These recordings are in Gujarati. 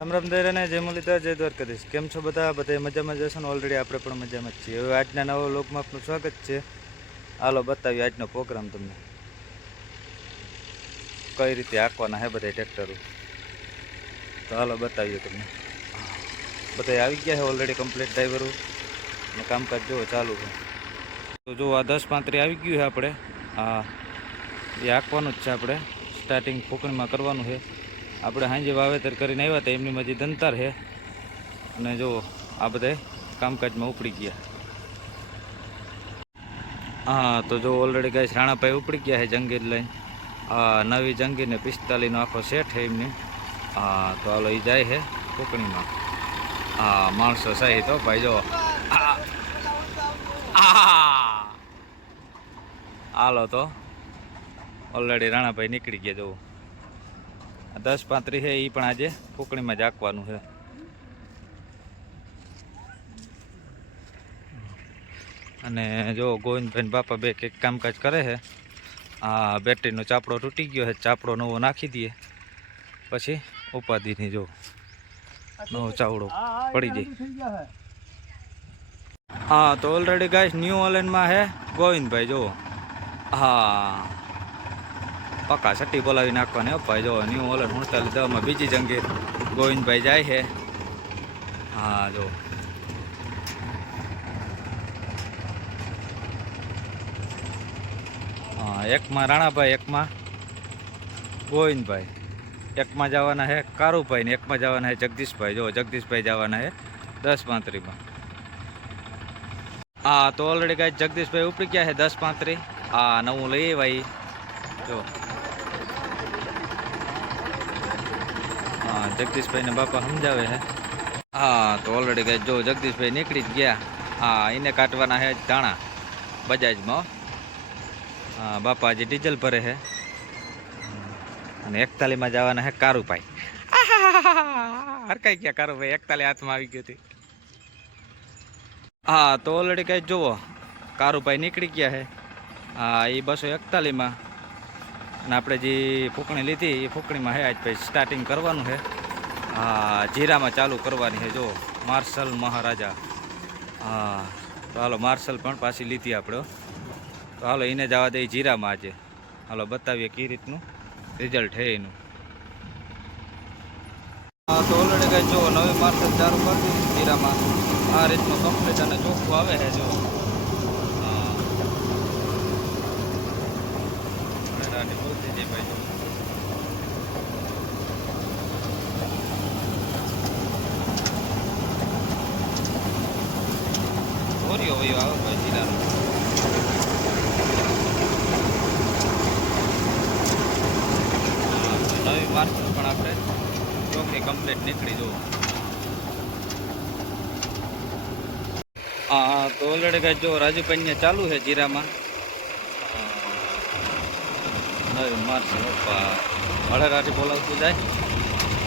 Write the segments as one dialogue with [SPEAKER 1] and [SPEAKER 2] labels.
[SPEAKER 1] રામ રામ દૈરાને જય મુરલીધર, જય દ્વારકાધીશ. કેમ છો બધા? બધા મજામાં જશો ને? ઓલરેડી આપણે પણ મજામાં જ છીએ. હવે આજના નવા લોકમાં આપનું સ્વાગત છે. હાલો, બતાવીએ આજનો પ્રોગ્રામ તમને. કઈ રીતે હાંકવાના હે બધા ટ્રેક્ટરો તો હાલો, બતાવીએ તમને. બધા આવી ગયા છે ઓલરેડી કમ્પ્લીટ ડ્રાઈવરો અને કામકાજ જુઓ ચાલુ છે. તો જો આ દસ પાંત્રી આવી ગયું છે આપણે. હા એ હાંકવાનું જ છે આપણે. સ્ટાર્ટિંગ ફૂંકણીમાં કરવાનું છે. આપણે સાંજે વાવેતર કરીને આવ્યા હતા, એમની મજી દંતાર છે. અને જો આ બધા કામકાજમાં ઉપડી ગયા. હા, તો જો ઓલરેડી ગાય રાણાભાઈ ઉપડી ગયા છે જંગીર લઈને. આ નવી જંગીર ને પિસ્તાલીસનો આખો સેટ છે એમની. હા, તો હાલો એ જાય છે કોકણીમાં. હા, માણસો સહી તો, ભાઈ જો. હાલો તો. ઓલરેડી રાણાભાઈ નીકળી ગયા જવું દસ પાંત્રીસ છે એ પણ આજે ફૂકણીમાં જ આંકવાનું છે. અને જો ગોવિંદભાઈ બાપા બે કંઈક કામકાજ કરે છે, આ બેટરીનો ચાપડો તૂટી ગયો છે, ચાપડો નવો નાખી દઈએ. પછી ઉપાધિની જો નવો ચાવડો પડી જાય. હા, તો ઓલરેડી ગાઈસ ન્યૂ ઓલેન્ડમાં છે ગોવિંદભાઈ જો હા. પક્કા છઠ્ઠી બોલાવી નાખવાની ભાઈ જો ન્યૂ ઓલર ઉણતાલીસ દવામાં બીજી જંગે ગોવિંદભાઈ જાય છે. હા, જો. હા, એકમાં રાણાભાઈ, એકમાં ગોવિંદભાઈ. એકમાં જવાના છે કારુભાઈ ને એકમાં જવાના છે જગદીશભાઈ. જો, જગદીશભાઈ જવાના છે દસ પાંત્રીમાં. હા, તો ઓલરેડી કાંઈ જગદીશભાઈ ઉપડી ગયા છે દસ પાંત્રી. હા, નવું લઈએ ભાઈ જો હા જગદીશભાઈને બાપા સમજાવે છે. હા, તો ઓલરેડી કઈ જો જગદીશભાઈ નીકળી જ ગયા. હા, એને કાઢવાના છે ધાણા, બજાજમાં. હા, બાપા હજી ડીઝલ ભરે છે. અને એકતાલીમાં જવાના છે કારુભાઈ. હરકાઈ ગયા કારુભાઈ, એકતાલી હાથમાં આવી ગઈ હતી. હા, તો ઓલરેડી કંઈ જુઓ, કારુભાઈ નીકળી ગયા છે. હા એ બસો એકતાલીમાં. અને આપણે જે ફૂંકણી લીધી એ ફૂકણીમાં હે આજ પછી સ્ટાર્ટિંગ કરવાનું છે. હા જીરામાં ચાલુ કરવાની છે. જો, માર્શલ મહારાજા. હા, તો હાલો માર્શલ પણ પાછી લીધી આપણે. તો હાલો એને જવા દઈએ જીરામાં આજે. હાલો બતાવીએ કઈ રીતનું રિઝલ્ટ છે એનું. હા, તો ઓલરેડી કઈ જો, નવી માર્શલ ચાલુ કરી જીરામાં. આ રીતનું કમ્પ્લીટ અને ચોખ્ખું આવે છે, જો. હા. ભાઈ ઓરિયો આવે ભાઈ જીરાનો નવી માર્કેટ પણ આપણે ચોખ્ખી કમ્પ્લીટ નીકળી જવું. હા તો ઓલરેડી કઈ જો રાજુભાઈને ચાલુ છે જીરામાં. નવી માર્ચ પપ્પા. હળેરાથી બોલાવતું જાય.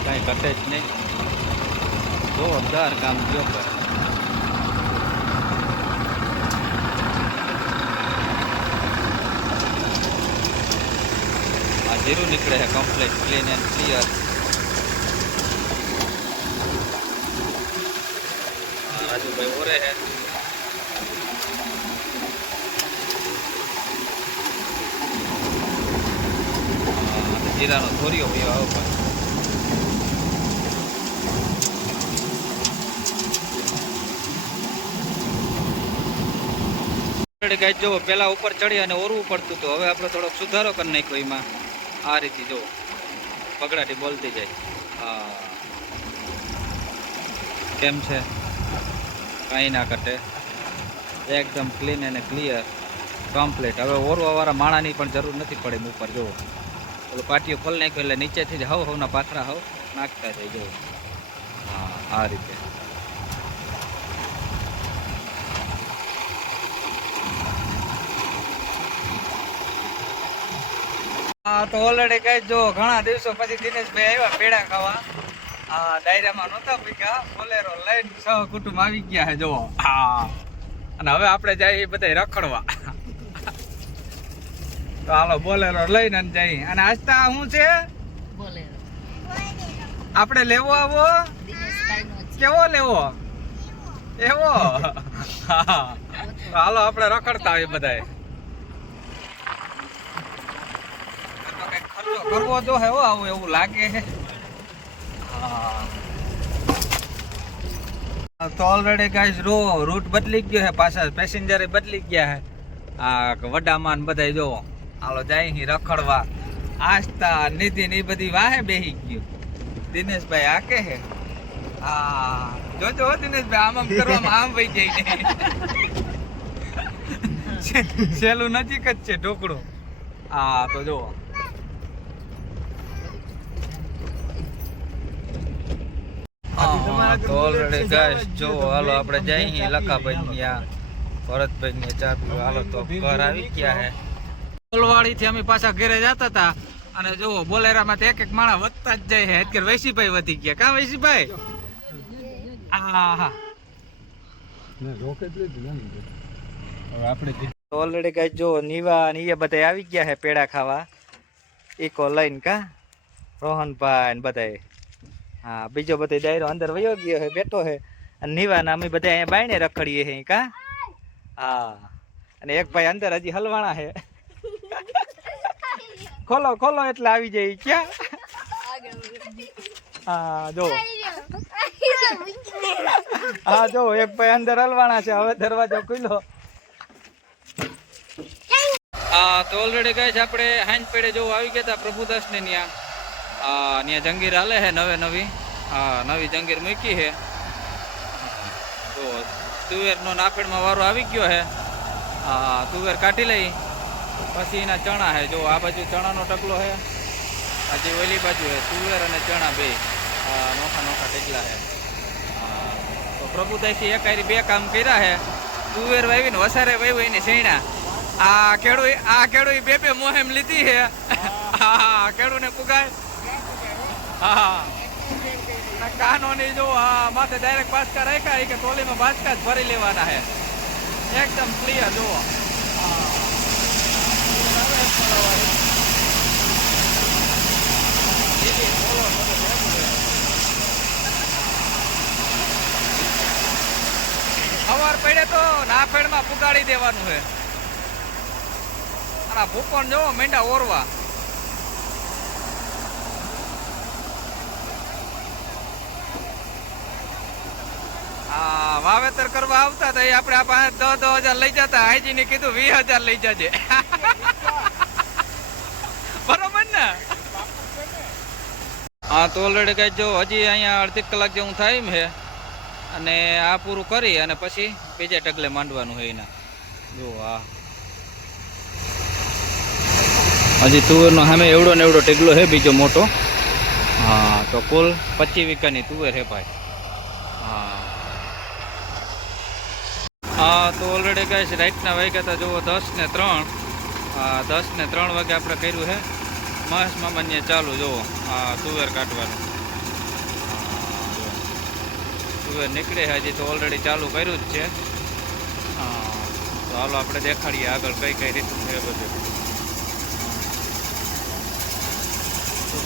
[SPEAKER 1] કાંઈ ઘટે જ નહીં. જોરદાર કામ જો કરે આ જીરું નીકળે છે complete clean and clear Rajubhai ઓરે છે. જીરાનો થોરીઓ પીવા આવો પણ. ગાય જો પેલા ઉપર ચડી અને ઓરવું પડતું હતું. હવે આપણે થોડોક સુધારો કરી નાખ્યો એમાં. આ રીતે જો પગડાટી બોલતી જાય. હા. કેમ છે? કંઈ ના કટે એકદમ ક્લીન અને ક્લિયર કમ્પ્લીટ હવે ઓરવાવાળા માણાની પણ જરૂર નથી પડે એમ ઉપર, જુઓ. પેલું પાટીઓ ખોલ નાખ્યો એટલે નીચેથી જ હવ હવના પાથરા હવ નાખતા જાય, જુઓ. હા, આ રીતે. હા તો ઓલરેડી કઈ જો ઘણા દિવસો પછી દિનેશભાઈ આવ્યા પેડા ખાવા. હા ડાયરામાં નહોતા પીકા બોલેરો લઈને છ કુટુંબ આવી ગયા છે જુઓ. હા. અને હવે આપણે જઈએ બધા રખડવા. તો હાલો બોલેરો લઈને જઈએ અને આજતા શું છે? આપણે લેવો આવો? કેવો લેવો? એવો? હાલો આપણે રખડતા આવીએ બધાય તો કંઈક ખર્ચો કરવો તો હે આવું એવું લાગે તો ઓલરેડી ગાઈસ રો રૂટ બદલી ગયો છે પાછા પેસેન્જર બદલી ગયા છે. આ વડામાન બધાય જો હાલો, જાય અહીં રખડવા. આસ્તા નિધિ ને બધી વાહે બેહી ગયું. દિનેશભાઈ આ કે હે હા, જોજો દિનેશભાઈ, આમ આમ કરવામાં આમ વહી જાય સેલું નજીક જ છે ઢોકળું. હા, તો જો તો ઓલરેડી ગાઈસ જો હાલો આપણે જઈ અહીં લખાભાઈ ત્યાં. ભરતભાઈ ને ચા પીવા. હાલો તો ઘર આવી ગયા હે. ફૂલવાડી થી અમે પાછા ઘરે જતા હતા. અને જો બોલેરામાં તો એક એક માણસ વધતા જ જાય હે. અત્યારે વૈશીભાઈ વધી ગયા. કા વૈશીભાઈ? હા હા ઓલરેડી કઈ જો નીવા ને એ બધા આવી ગયા હે પેડા ખાવા. ઈકો લઈને કા? રોહનભાઈ ને બધા હા બીજો બધો ડાયરો અંદર વયો ગયો છે બેઠો છે અને નીવા અમે બધા અહીંયા બાયણે રખડીએ હે કા? હા. અને એક ભાઈ અંદર હજી હલવાણા છે ખોલો ખોલો એટલે આવી જાય ક્યાં? હા જો. હા જો એક ભાઈ અંદર હલવાણા છે હવે દરવાજો ખુલ્લો. હા તો ઓલરેડી કહે છે આપણે હાંજ પેડે જોવા આવી ગયા હતા પ્રભુદાસ ને ત્યાં. હા ત્યાં જંગીર હાલે છે નવે નવી. હા, નવી જંગીર મૂકી છે તો તુવેરનો નાફેડમાં વારો આવી ગયો છે હા, તુવેર કાઢી લઈ. પછી એના ચણા છે જો, આ બાજુ ચણાનો ટકલો છે હજી ઓલી બાજુ છે તુવેર અને ચણા બે. નોખા નોખા ટેકલા છે તો પ્રભુદાસી એકારી બે કામ કર્યા છે તુવેર વાવીને વસારે વાવ્યું એની શેણા આ ખેડૂ આ ખેડૂ બે બે મોહેમ લીધી છે હા ખેડૂને પુગાય. હા. કાનો ની જો, હા, માથે ડાયરેક્ટ બાસકા રાખ્યા કે ટોલીમાં બાસકા જ ભરી લેવાના છે. એકદમ ક્લિયર જુઓ. સવાર પડે તો નાફેડમાં પુગાડી દેવાનું છે. અને આ ભૂકોણ જોવો મેંડા ઓરવા. વાવેતર કરવા આવતા હતા, એ આપણે આ પાસે દસ દસ હજાર લઈ જતા. હાઈજી ને કીધું વીસ હજાર લઈ જજે. બરોબર ને? હા, તો ઓલરેડી કઈ જો હજી અહીંયા અડધી કલાક જેવું થાય છે. અને આ પૂરું કરી અને પછી બીજા ટગલે માંડવાનું હોય એના. જો આ. હજી તુવેરનો સામે એવડો ને એવડો ટેગલો છે બીજો મોટો. હા, તો કુલ પચીસ વીઘાની તુવેર છે ભાઈ. હા. હા તો ઓલરેડી છે રાઈટના વાગ્યા હતા જુઓ દસ ને ત્રણ. દસ ને ત્રણ વાગે આપણે કર્યું છે માસ મામાને ચાલુ, જુઓ. હા તુવેર કાઢવાનું. તુવેર નીકળે છે હજી તો ઓલરેડી ચાલુ કર્યું જ છે. તો હાલો આપણે દેખાડીએ આગળ કઈ કઈ રીતનું છે બધું.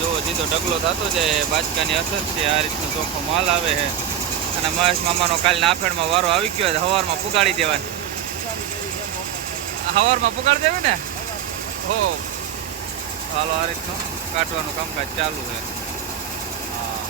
[SPEAKER 1] જુઓ જીતો ડગલો થતો જાય બાજકાની અસર છે, આ રીતનો ચોખ્ખો માલ આવે છે અને મહેશ મામાનો કાલે નાફેડમાં વારો આવી ગયો હોય હવારમાં પુગાડી દેવાની. હવારમાં પુગાડી દેવી ને? હો. હાલો, આ રીતનું કાઢવાનું કામકાજ ચાલુ છે. હા.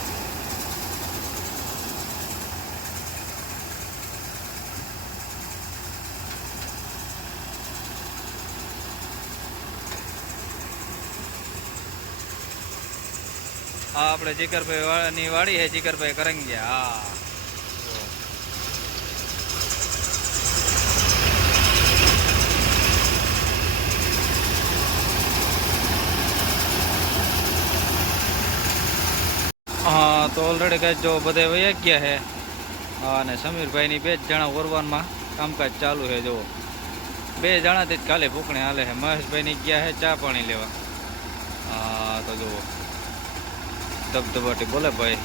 [SPEAKER 1] આપણે જીકરભાઈ ની વાડી છે. જીકરભાઈ કરંગિયા હા. હા, તો ઓલરેડી કઈ જો બધે વૈયા ગયા છે હા. અને સમીરભાઈની બે જ જણા ઓરવાનમાં કામકાજ ચાલુ છે જો બે જણાથી જ કાલે ભૂકણે હાલે છે મહેશભાઈની ગયા છે ચા પાણી લેવા. હા, તો જુઓ. ધબધબાટી બોલે ભાઈ.